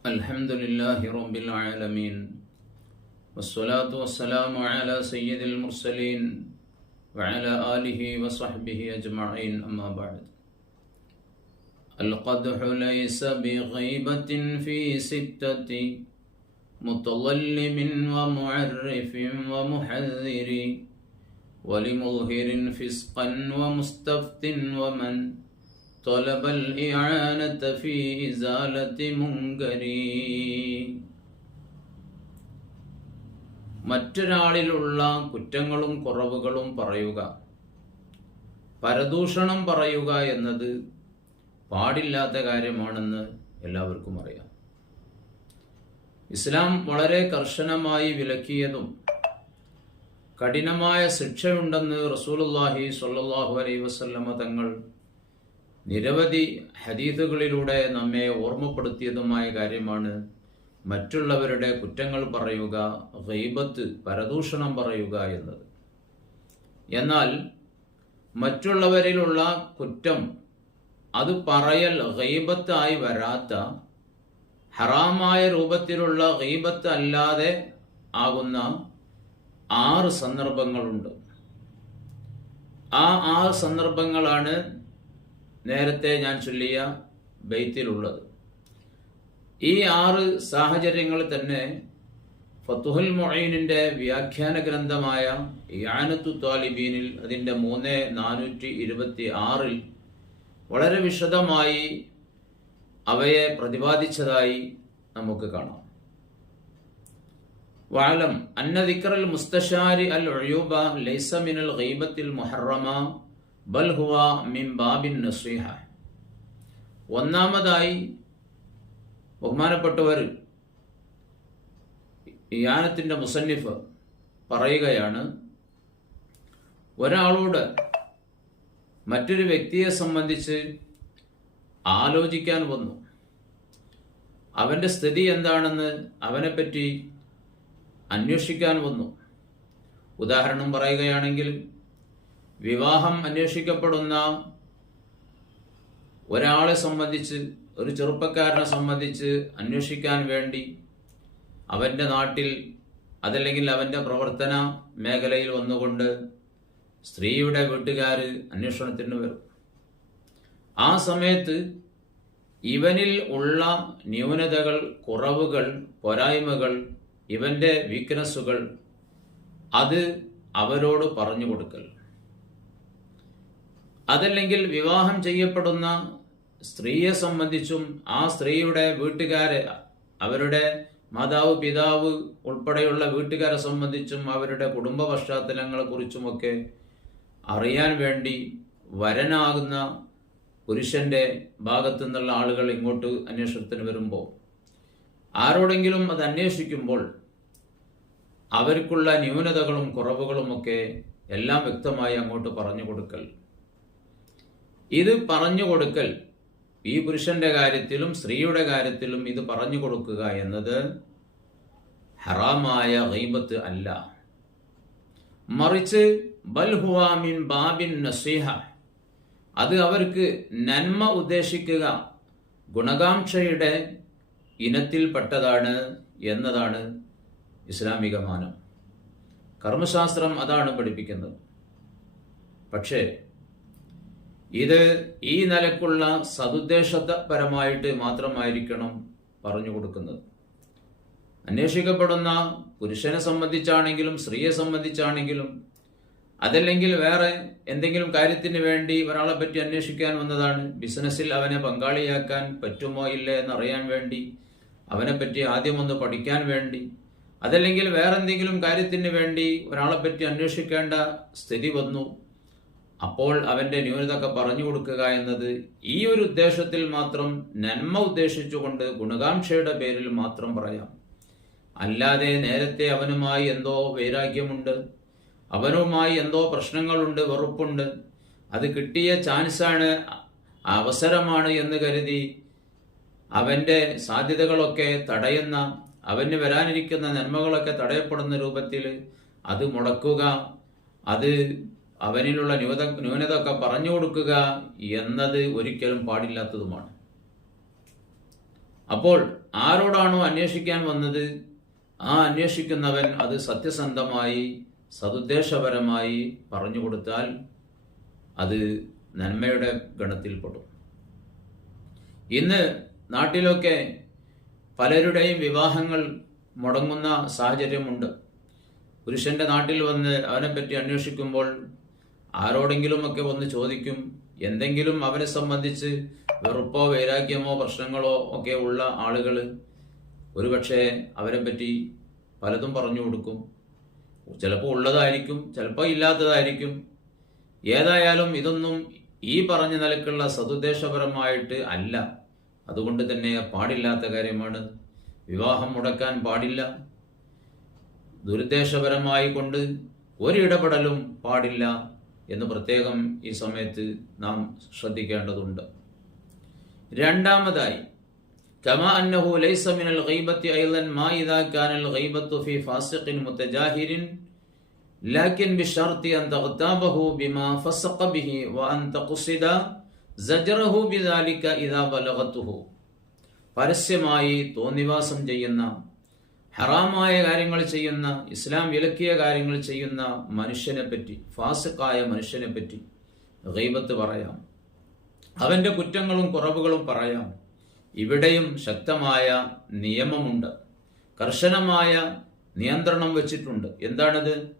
الحمد لله رب العالمين والصلاة والسلام على سيد المرسلين وعلى آله وصحبه أجمعين أما بعد. القدح ليس بغيبة في ستة متظلم ومعرف ومحذر ولمظهر فسقا ومستفت ومن طلب الإعانة في إزالة منكري മറ്റൊരാളിലുള്ള കുറ്റങ്ങളും കുറവുകളും പറയുക പരദൂഷണം പറയുക എന്നത് പാടില്ലാത്ത കാര്യമാണെന്ന് എല്ലാവർക്കും അറിയാം ഇസ്ലാം വളരെ കർശനമായി വിലക്കിയതും കഠിനമായ ശിക്ഷയുണ്ടെന്ന് റസൂലുല്ലാഹി സ്വല്ലല്ലാഹു അലൈഹി വസല്ലമ തങ്ങൾ നിരവധി ഹദീസുകളിലൂടെ നമ്മെ ഓർമ്മപ്പെടുത്തിയതുമായ കാര്യമാണ് മറ്റുള്ളവരുടെ കുറ്റങ്ങൾ പറയുക ഗൈബത്ത് പരദൂഷണം പറയുക എന്നത്. എന്നാൽ മറ്റുള്ളവരിലുള്ള കുറ്റം അത് പറയൽ ഗൈബത്തായി വരാത്ത ഹറാമായ രൂപത്തിലുള്ള ഗൈബത്ത് അല്ലാതെ ആകുന്ന ആറ് സന്ദർഭങ്ങളുണ്ട്. ആ ആറ് സന്ദർഭങ്ങളാണ് നേരത്തെ ഞാൻ ചൊല്ലിയ ബൈത്തിലുള്ളത്. ഈ ആറ് സാഹചര്യങ്ങൾ തന്നെ ഫത്തുഹുൽ മൊഴീനിന്റെ വ്യാഖ്യാന ഗ്രന്ഥമായ യാനത്തു താലിബീനിൽ അതിന്റെ മൂന്ന് നാനൂറ്റി ഇരുപത്തി ആറിൽ വളരെ വിശദമായി അവയെ പ്രതിപാദിച്ചതായി നമുക്ക് കാണാം. വാലം അന്ന ദിക്റൽ മുസ്തഷാരി അൽ ഒഴിയൂബ ലൈസ മിനൽ ഗൈബത്തിൽ മുഹറമ ബൽ ഹുവ മിൻ ബാബിൻ ഒന്നാമതായി ബഹുമാനപ്പെട്ടവർ യാനത്തിന്റെ മുസന്നിഫ് പറയുകയാണ് ഒരാളോട് മറ്റൊരു വ്യക്തിയെ സംബന്ധിച്ച് ആലോചിക്കാൻ വന്നു. അവന്റെ സ്ഥിതി എന്താണെന്ന് അവനെപ്പറ്റി അന്വേഷിക്കാൻ വന്നു. ഉദാഹരണം പറയുകയാണെങ്കിൽ വിവാഹം അന്വേഷിക്കപ്പെടുന്ന ഒരാളെ സംബന്ധിച്ച് ഒരു ചെറുപ്പക്കാരനെ സംബന്ധിച്ച് അന്വേഷിക്കാൻ വേണ്ടി അവന്റെ നാട്ടിൽ അതല്ലെങ്കിൽ അവന്റെ പ്രവർത്തന മേഖലയിൽ വന്നുകൊണ്ട് സ്ത്രീയുടെ വീട്ടുകാർ അന്വേഷണത്തിന് വരും. ആ സമയത്ത് ഇവനിൽ ഉള്ള ന്യൂനതകൾ കുറവുകൾ പോരായ്മകൾ ഇവന്റെ വീക്ക്നെസ്സുകൾ അത് അവരോട് പറഞ്ഞു കൊടുക്കൽ. അതല്ലെങ്കിൽ വിവാഹം ചെയ്യപ്പെടുന്ന സ്ത്രീയെ സംബന്ധിച്ചും ആ സ്ത്രീയുടെ വീട്ടുകാരെ അവരുടെ മാതാവ് പിതാവ് ഉൾപ്പെടെയുള്ള വീട്ടുകാരെ സംബന്ധിച്ചും അവരുടെ കുടുംബ പശ്ചാത്തലങ്ങളെ കുറിച്ചുമൊക്കെ അറിയാൻ വേണ്ടി വരനാകുന്ന പുരുഷന്റെ ഭാഗത്തു നിന്നുള്ള ആളുകൾ ഇങ്ങോട്ട് അന്വേഷണത്തിന് വരുമ്പോൾ ആരോടെങ്കിലും അത് അന്വേഷിക്കുമ്പോൾ അവർക്കുള്ള ന്യൂനതകളും കുറവുകളുമൊക്കെ എല്ലാം വ്യക്തമായി അങ്ങോട്ട് പറഞ്ഞു കൊടുക്കൽ. ഇത് പറഞ്ഞു കൊടുക്കൽ. ഈ പുരുഷന്റെ കാര്യത്തിലും സ്ത്രീയുടെ കാര്യത്തിലും ഇത് പറഞ്ഞു കൊടുക്കുക എന്നത് ഹറാമായ ഗൈബത്ത് അല്ല. മറിച്ച് ബൽഹുവാമിൻ ബാബിൻ നസീഹ. അത് അവർക്ക് നന്മ ഉദ്ദേശിക്കുക ഗുണകാംക്ഷയുടെ ഇനത്തിൽപ്പെട്ടതാണ് എന്നതാണ് ഇസ്ലാമിക മാനം. കർമ്മശാസ്ത്രം അതാണ് പഠിപ്പിക്കുന്നത്. പക്ഷേ ഇത് ഈ നിലക്കുള്ള സതുദ്ദേശപരമായിട്ട് മാത്രമായിരിക്കണം പറഞ്ഞു കൊടുക്കുന്നത്. അന്വേഷിക്കപ്പെടുന്ന പുരുഷനെ സംബന്ധിച്ചാണെങ്കിലും സ്ത്രീയെ സംബന്ധിച്ചാണെങ്കിലും അതല്ലെങ്കിൽ വേറെ എന്തെങ്കിലും കാര്യത്തിന് വേണ്ടി ഒരാളെ പറ്റി അന്വേഷിക്കാൻ വന്നതാണ്. ബിസിനസ്സിൽ അവനെ പങ്കാളിയാക്കാൻ പറ്റുമോ ഇല്ലേ എന്നറിയാൻ വേണ്ടി അവനെപ്പറ്റി ആദ്യം ഒന്ന് പഠിക്കാൻ വേണ്ടി അതല്ലെങ്കിൽ വേറെ എന്തെങ്കിലും കാര്യത്തിന് വേണ്ടി ഒരാളെ പറ്റി അന്വേഷിക്കേണ്ട സ്ഥിതി വന്നു. അപ്പോൾ അവന്റെ ന്യൂനതൊക്കെ പറഞ്ഞു കൊടുക്കുക എന്നത് ഈ ഒരു ഉദ്ദേശത്തിൽ മാത്രം നന്മ ഉദ്ദേശിച്ചുകൊണ്ട് ഗുണകാംക്ഷയുടെ പേരിൽ മാത്രം പറയാം. അല്ലാതെ നേരത്തെ അവനുമായി എന്തോ വൈരാഗ്യമുണ്ട് അവനുമായി എന്തോ പ്രശ്നങ്ങളുണ്ട് വെറുപ്പുണ്ട്. അത് കിട്ടിയ ചാൻസാണ് അവസരമാണ് എന്ന് കരുതി അവന്റെ സാധ്യതകളൊക്കെ തടയുന്ന അവന് വരാനിരിക്കുന്ന നന്മകളൊക്കെ തടയപ്പെടുന്ന രൂപത്തിൽ അത് മുടക്കുക അത് അവനിലുള്ള ന്യൂത ന്യൂനത ഒക്കെ പറഞ്ഞു കൊടുക്കുക എന്നത് ഒരിക്കലും പാടില്ലാത്തതുമാണ്. അപ്പോൾ ആരോടാണോ അന്വേഷിക്കാൻ വന്നത്? ആ അന്വേഷിക്കുന്നവൻ അത് സത്യസന്ധമായി സതുദ്ദേശപരമായി പറഞ്ഞു കൊടുത്താൽ അത് നന്മയുടെ ഗണത്തിൽപ്പെടും. ഇന്ന് നാട്ടിലൊക്കെ പലരുടെയും വിവാഹങ്ങൾ മുടങ്ങുന്ന സാഹചര്യമുണ്ട്. പുരുഷന്റെ നാട്ടിൽ വന്ന് അവനെപ്പറ്റി അന്വേഷിക്കുമ്പോൾ ആരോടെങ്കിലുമൊക്കെ വന്ന് ചോദിക്കും. എന്തെങ്കിലും അവരെ സംബന്ധിച്ച് വെറുപ്പോ വൈരാഗ്യമോ പ്രശ്നങ്ങളോ ഒക്കെ ഉള്ള ആളുകൾ ഒരുപക്ഷെ അവരെ പറ്റി പലതും പറഞ്ഞു കൊടുക്കും. ചിലപ്പോൾ ഉള്ളതായിരിക്കും ചിലപ്പോൾ ഇല്ലാത്തതായിരിക്കും. ഏതായാലും ഇതൊന്നും ഈ പറഞ്ഞ നിലക്കുള്ള സതുദ്ദേശപരമായിട്ട് അല്ല. അതുകൊണ്ട് തന്നെ പാടില്ലാത്ത കാര്യമാണ്. വിവാഹം മുടക്കാൻ പാടില്ല. ദുരുദ്ദേശപരമായി കൊണ്ട് ഒരിടപെടലും പാടില്ല. എന്ന് പ്രത്യേകം ഈ സമയത്ത് നാം ശ്രദ്ധിക്കേണ്ടതുണ്ട് രണ്ടാമതായി كما أنه ليس من الغيبة أيضا ما إذا كان الغيبة في فاسق متجاهر لكن بشرط أن تغتابه بما فسق به وأن تقصد زجره بذلك إذا بلغته പരസ്യമായി തോന്നിവാസം ചെയ്യുന്ന ഹറാമായ കാര്യങ്ങൾ ചെയ്യുന്ന ഇസ്ലാം വിലക്കിയ കാര്യങ്ങൾ ചെയ്യുന്ന മനുഷ്യനെ പറ്റി ഫാസക്കായ മനുഷ്യനെ പറ്റി ഗൈബത്ത് പറയാം. അവന്റെ കുറ്റങ്ങളും കുറവുകളും പറയാം. ഇവിടെയും ശക്തമായ നിയമമുണ്ട്. കർശനമായ നിയന്ത്രണം വെച്ചിട്ടുണ്ട്. എന്താണത്?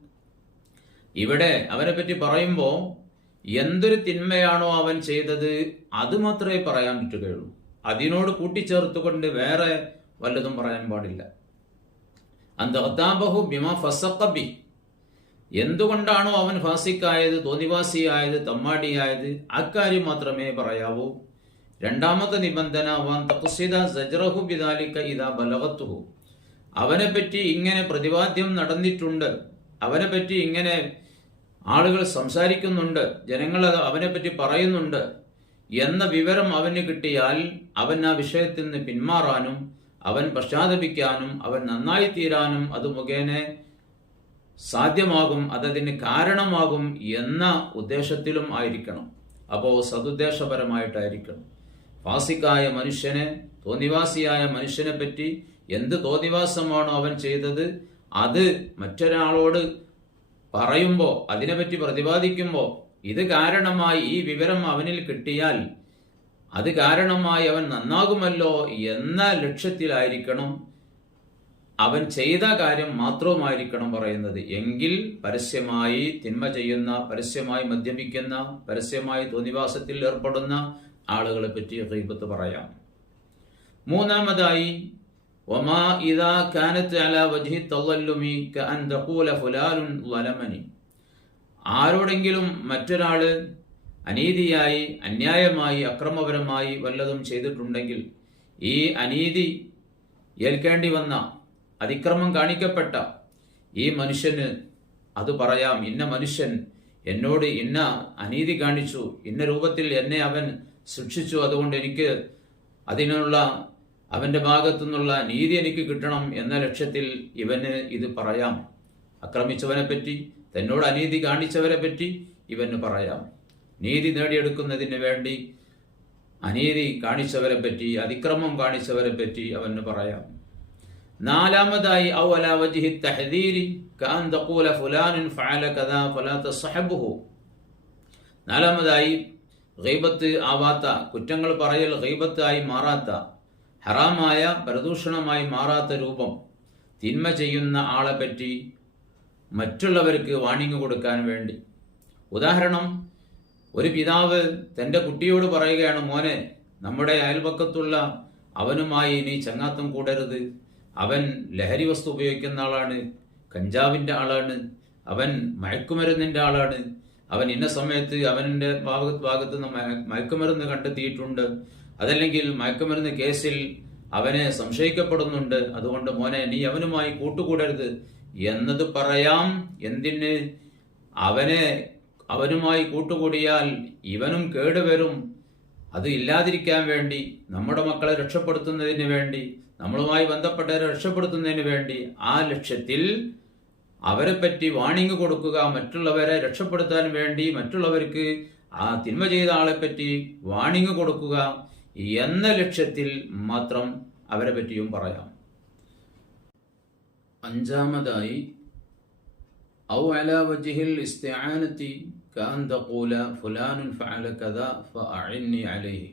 ഇവിടെ അവനെ പറ്റി പറയുമ്പോൾ എന്തൊരു തിന്മയാണോ അവൻ ചെയ്തത് അത് മാത്രമേ പറയാൻ പറ്റുകയുള്ളൂ. അതിനോട് കൂട്ടിച്ചേർത്തുകൊണ്ട് വേറെ വല്ലതും പറയാൻ പാടില്ല. എന്തുകൊണ്ടാണോ അവൻ ഫാസിക്കായത് തോന്നിവാസിയായത് തമ്മാടിയായത്? അക്കാര്യം മാത്രമേ പറയാവൂ. രണ്ടാമത്തെ നിബന്ധന അവൻ തഖ്സിദ സജ്റഹു ബിദാലിക ഇങ്ങനെ പ്രതിപാദ്യം നടന്നിട്ടുണ്ട്. അവനെ പറ്റി ഇങ്ങനെ ആളുകൾ സംസാരിക്കുന്നുണ്ട്. ജനങ്ങൾ അവനെ പറ്റി പറയുന്നുണ്ട്. എന്ന വിവരം അവന് കിട്ടിയാൽ അവൻ ആ വിഷയത്തിൽ നിന്ന് പിന്മാറാനും അവൻ പശ്ചാത്തപിക്കാനും അവൻ നന്നായി തീരാനും അത് മുഖേന സാധ്യമാകും അതതിന് കാരണമാകും എന്ന ഉദ്ദേശത്തിലും ആയിരിക്കണം. അപ്പോൾ സതുദ്ദേശപരമായിട്ടായിരിക്കണം. ഫാസിക്കായ മനുഷ്യനെ തോന്നിവാസിയായ മനുഷ്യനെ പറ്റി എന്ത് തോന്നിവാസമാണോ അവൻ ചെയ്തത് അത് മറ്റൊരാളോട് പറയുമ്പോൾ അതിനെപ്പറ്റി പ്രതിപാദിക്കുമ്പോൾ ഇത് കാരണമായി ഈ വിവരം അവനിൽ കിട്ടിയാൽ അത് കാരണമായി അവൻ നന്നാകുമല്ലോ എന്ന ലക്ഷ്യത്തിലായിരിക്കണം അവൻ ചെയ്ത കാര്യം മാത്രവുമായിരിക്കണം പറയുന്നത്. എങ്കിൽ പരസ്യമായി തിന്മ ചെയ്യുന്ന പരസ്യമായി മദ്യപിക്കുന്ന പരസ്യമായി തോന്നിവാസത്തിൽ ഏർപ്പെടുന്ന ആളുകളെ പറ്റി ഹൈബത്ത് പറയാം. മൂന്നാമതായി ഒമാ ഇദാ കാനത്ത് അല ഫുലാലുൻ ആരോടെങ്കിലും മറ്റൊരാൾ അനീതിയായി അന്യായമായി അക്രമപരമായി വല്ലതും ചെയ്തിട്ടുണ്ടെങ്കിൽ ഈ അനീതി ഏൽക്കേണ്ടി വന്ന അതിക്രമം കാണിക്കപ്പെട്ട ഈ മനുഷ്യന് അത് പറയാം. ഇന്ന മനുഷ്യൻ എന്നോട് ഇന്ന അനീതി കാണിച്ചു ഇന്ന രൂപത്തിൽ എന്നെ അവൻ ശിക്ഷിച്ചു. അതുകൊണ്ട് എനിക്ക് അതിനുള്ള അവന്റെ ഭാഗത്തു നിന്നുള്ള നീതി എനിക്ക് കിട്ടണം എന്ന ലക്ഷ്യത്തിൽ ഇവന് ഇത് പറയാം. ആക്രമിച്ചവനെ പറ്റി തന്നോട് അനീതി കാണിച്ചവരെ പറ്റി ഇവന് പറയാം. നീതി നേടിയെടുക്കുന്നതിന് വേണ്ടി അനീതി കാണിച്ചവരെ പറ്റി അതിക്രമം കാണിച്ചവരെ പറ്റി അവന് പറയാം. നാലാമതായി ഫഅല ഫലാ നാലാമതായി ഗൈബത്ത് ആവാത്ത കുറ്റങ്ങൾ പറയൽ ഗൈബത്തായി മാറാത്ത ഹറാമായ പ്രദൂഷണമായി മാറാത്ത രൂപം തിന്മ ചെയ്യുന്ന ആളെ പറ്റി മറ്റുള്ളവർക്ക് വാണിംഗ് കൊടുക്കാൻ വേണ്ടി. ഉദാഹരണം ഒരു പിതാവ് തന്റെ കുട്ടിയോട് പറയുകയാണ് മോനെ നമ്മുടെ അയൽപക്കത്തുള്ള അവനുമായി ഇനി ചങ്ങാത്തം കൂടരുത്. അവൻ ലഹരി വസ്തു ഉപയോഗിക്കുന്ന ആളാണ് കഞ്ചാവിന്റെ ആളാണ് അവൻ മയക്കുമരുന്നിന്റെ ആളാണ്. അവൻ ഇന്ന സമയത്ത് അവന്റെ ഭാഗത്ത് ഭാഗത്ത് നിന്ന് മയ- മയക്കുമരുന്ന് കണ്ടെത്തിയിട്ടുണ്ട്. അതല്ലെങ്കിൽ മയക്കുമരുന്ന് കേസിൽ അവനെ സംശയിക്കപ്പെടുന്നുണ്ട്. അതുകൊണ്ട് മോനെ നീ അവനുമായി കൂട്ടുകൂടരുത്. എന്നത് പറയാം എന്തിന്? അവനെ അവനുമായി കൂട്ടുകൂടിയാൽ ഇവനും കേടുവരും. അത് ഇല്ലാതിരിക്കാൻ വേണ്ടി നമ്മുടെ മക്കളെ രക്ഷപ്പെടുത്തുന്നതിന് വേണ്ടി നമ്മളുമായി ബന്ധപ്പെട്ടവരെ രക്ഷപ്പെടുത്തുന്നതിന് വേണ്ടി ആ ലക്ഷ്യത്തിൽ അവരെ പറ്റി വാണിംഗ് കൊടുക്കുക മറ്റുള്ളവരെ രക്ഷപ്പെടുത്താൻ വേണ്ടി മറ്റുള്ളവർക്ക് ആ തിന്മ ചെയ്ത ആളെ പറ്റി വാണിംഗ് കൊടുക്കുക എന്ന ലക്ഷ്യത്തിൽ മാത്രം അവരെ പറ്റിയും പറയാം. അഞ്ചാമതായി ഔ അലാ വജിഹിൽ കാൻ تقول فلان ഫഅല كذا فأعني അലൈഹി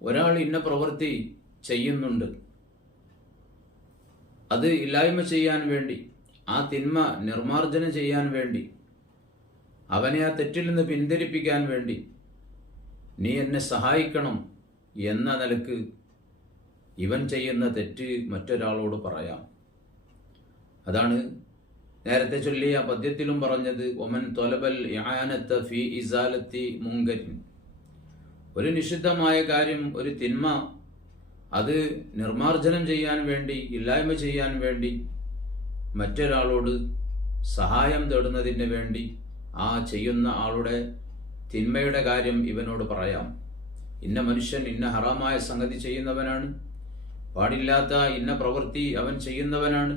ഒരാൾ ഇന്ന പ്രവൃത്തി ചെയ്യുന്നുണ്ട്. അത് ഇല്ലായ്മ ചെയ്യാൻ വേണ്ടി ആ തിന്മ നിർമാർജനം ചെയ്യാൻ വേണ്ടി അവനെ ആ തെറ്റിൽ നിന്ന് പിന്തിരിപ്പിക്കാൻ വേണ്ടി നീ എന്നെ സഹായിക്കണം എന്ന നിലയ്ക്ക് ഇവൻ ചെയ്യുന്ന തെറ്റ് മറ്റൊരാളോട് പറയാം. അതാണ് നേരത്തെ ചൊല്ലിയ പദ്യത്തിലും പറഞ്ഞത് ഒമൻ തൊലബൽ ഫി ഇസാലത്തി മുങ്കരിൻ ഒരു നിഷിദ്ധമായ കാര്യം ഒരു തിന്മ അത് നിർമാർജനം ചെയ്യാൻ വേണ്ടി ഇല്ലായ്മ ചെയ്യാൻ വേണ്ടി മറ്റൊരാളോട് സഹായം തേടുന്നതിന് വേണ്ടി ആ ചെയ്യുന്ന ആളുടെ തിന്മയുടെ കാര്യം ഇവനോട് പറയാം. ഇന്ന മനുഷ്യൻ ഇന്ന ഹറാമായ സംഗതി ചെയ്യുന്നവനാണ്. പാടില്ലാത്ത ഇന്ന പ്രവൃത്തി അവൻ ചെയ്യുന്നവനാണ്.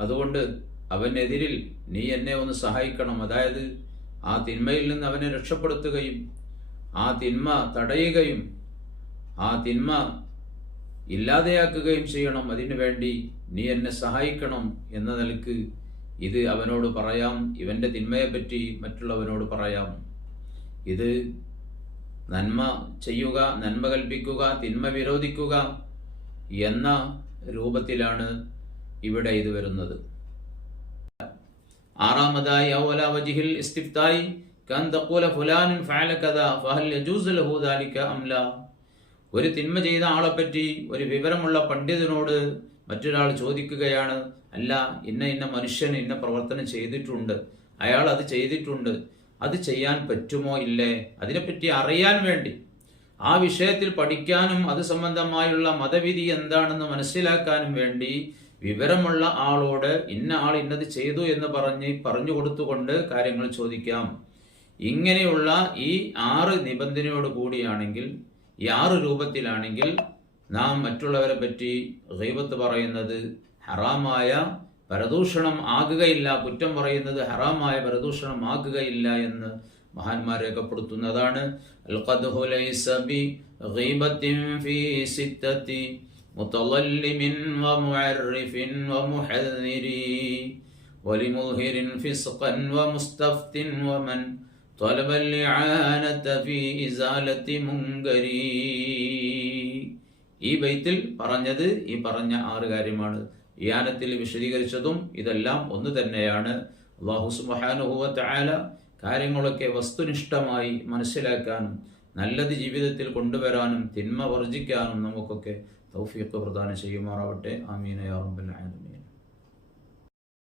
അതുകൊണ്ട് അവനെതിരിൽ നീ എന്നെ ഒന്ന് സഹായിക്കണം. അതായത് ആ തിന്മയിൽ നിന്ന് അവനെ രക്ഷപ്പെടുത്തുകയും ആ തിന്മ തടയുകയും ആ തിന്മ ഇല്ലാതെയാക്കുകയും ചെയ്യണം. അതിനു വേണ്ടി നീ എന്നെ സഹായിക്കണം എന്ന നിലയ്ക്ക് ഇത് അവനോട് പറയാം. ഇവന്റെ തിന്മയെപ്പറ്റി മറ്റുള്ളവനോട് പറയാം. ഇത് നന്മ ചെയ്യുക നന്മ കൽപ്പിക്കുക തിന്മ വിരോധിക്കുക എന്ന രൂപത്തിലാണ് ഇവിടെ ഇത് വരുന്നത്. ആറാമതായി ഔല വജിഹിൽ ഇസ്തിഫ്തായി കൻ തഖൂല ഫുലാനുൻ ഫഅല ഫഹൽ യജൂസു ലഹു ദാലിക അം ലാ ഒരു തിന്മ ചെയ്ത ആളെപ്പറ്റി ഒരു വിവരമുള്ള പണ്ഡിതനോട് മറ്റൊരാൾ ചോദിക്കുകയാണ് അല്ല ഇന്ന ഇന്ന മനുഷ്യൻ ഇന്ന പ്രവർത്തനം ചെയ്തിട്ടുണ്ട്. അയാൾ അത് ചെയ്തിട്ടുണ്ട്. അത് ചെയ്യാൻ പറ്റുമോ ഇല്ലേ? അതിനെപ്പറ്റി അറിയാൻ വേണ്ടി. ആ വിഷയത്തിൽ പഠിക്കാനും അത് സംബന്ധമായുള്ള മതവിധി എന്താണെന്ന് മനസ്സിലാക്കാനും വേണ്ടി വിവരമുള്ള ആളോട് ഇന്ന ആൾ ഇന്നത് ചെയ്തു എന്ന് പറഞ്ഞ് പറഞ്ഞു കൊടുത്തുകൊണ്ട് കാര്യങ്ങൾ ചോദിക്കാം. ഇങ്ങനെയുള്ള ഈ ആറ് നിബന്ധനയോട് കൂടിയാണെങ്കിൽ ഈ ആറ് രൂപത്തിലാണെങ്കിൽ നാം മറ്റുള്ളവരെ പറ്റി ഗൈബത്ത് പറയുന്നത് ഹറാമായ പരദൂഷണം ആകുകയില്ല കുറ്റം പറയുന്നത് ഹറാമായ പരദൂഷണം ആകുകയില്ല എന്ന് മഹാന്മാർ രേഖപ്പെടുത്തുന്നതാണ്. القدح ليس بغيبة في ستة متظلم ومعرف ومحذر ولمظهر فسقا ومستفت ومن طلب اللعانة في إزالة منكري ഈ ബൈത്തിൽ പറഞ്ഞത് ഈ പറഞ്ഞ ആറ് കാര്യമാണ് യാനത്തിൽ വിശദീകരിച്ചതും ഇതെല്ലാം ഒന്ന് തന്നെയാണ് അള്ളാഹു സുബാനുഭവത്ത് ആല കാര്യങ്ങളൊക്കെ വസ്തുനിഷ്ഠമായി മനസ്സിലാക്കാനും നല്ലത് ജീവിതത്തിൽ കൊണ്ടുവരാനും തിന്മ വർജിക്കാനും നമുക്കൊക്കെ തൗഫീഖ് പ്രദാനം ചെയ്യുമാറാവട്ടെ. ആമീന യാ ആലമീൻ.